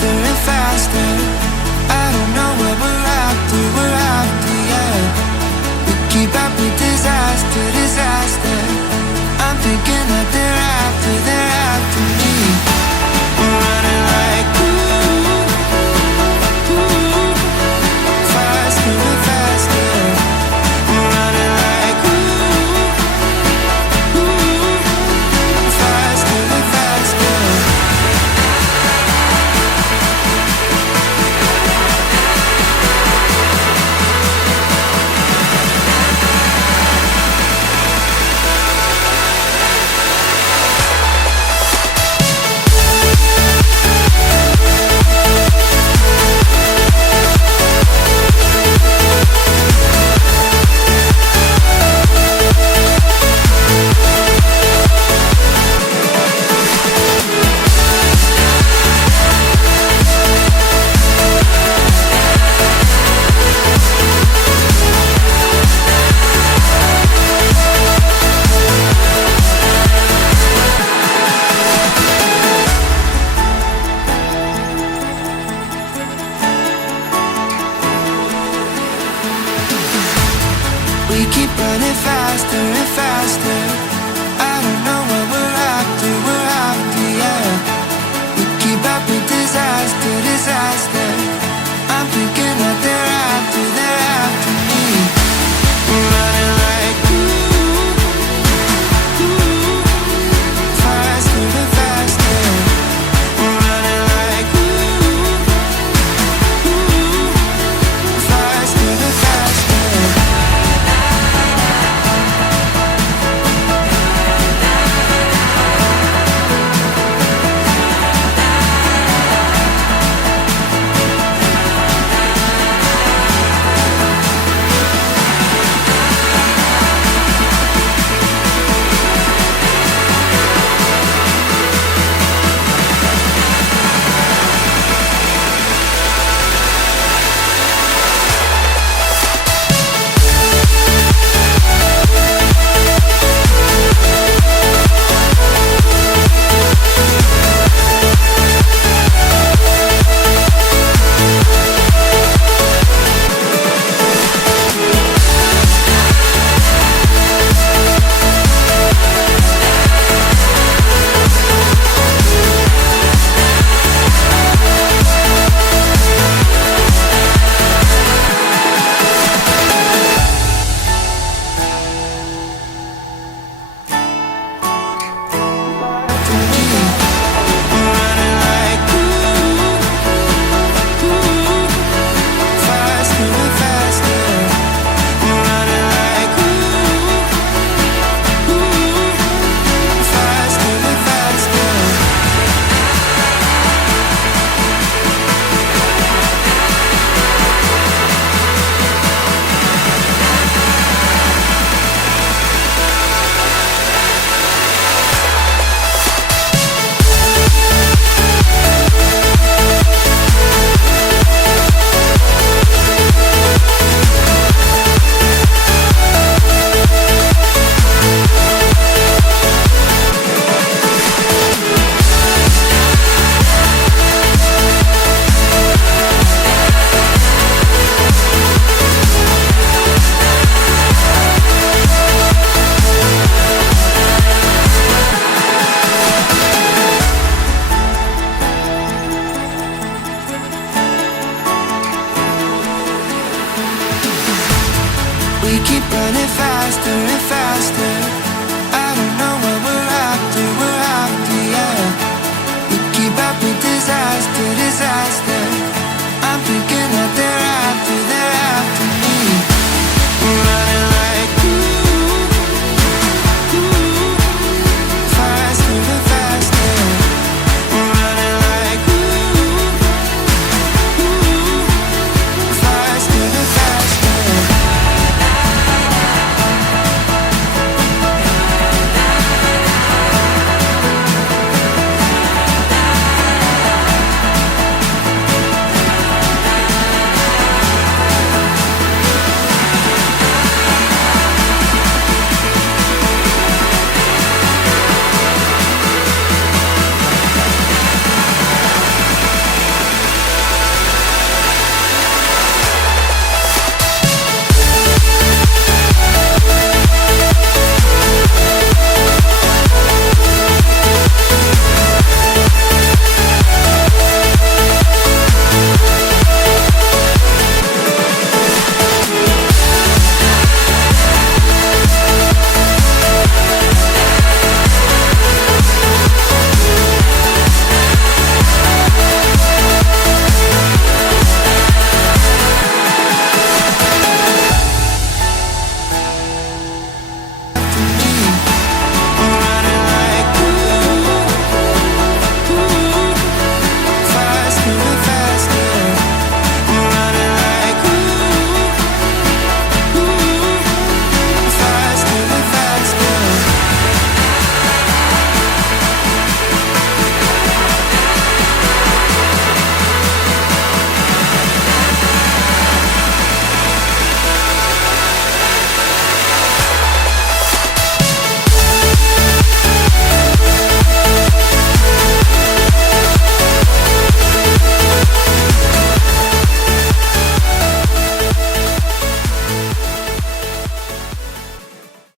faster and faster. I don't know what we're after, yeah. We keep up with disaster, disaster. I'm thinking that they're after me. We're running like faster and faster. We're running like faster and faster. We keep running faster and faster. I don't know what we're after, yeah. We keep up with disaster, disaster. I'm thinking that they're after me. We're running like faster and faster. We're running like faster and faster. We keep running faster and faster. I don't know what we're after, yeah. We keep up with disaster, disaster. I'm thinking that they're after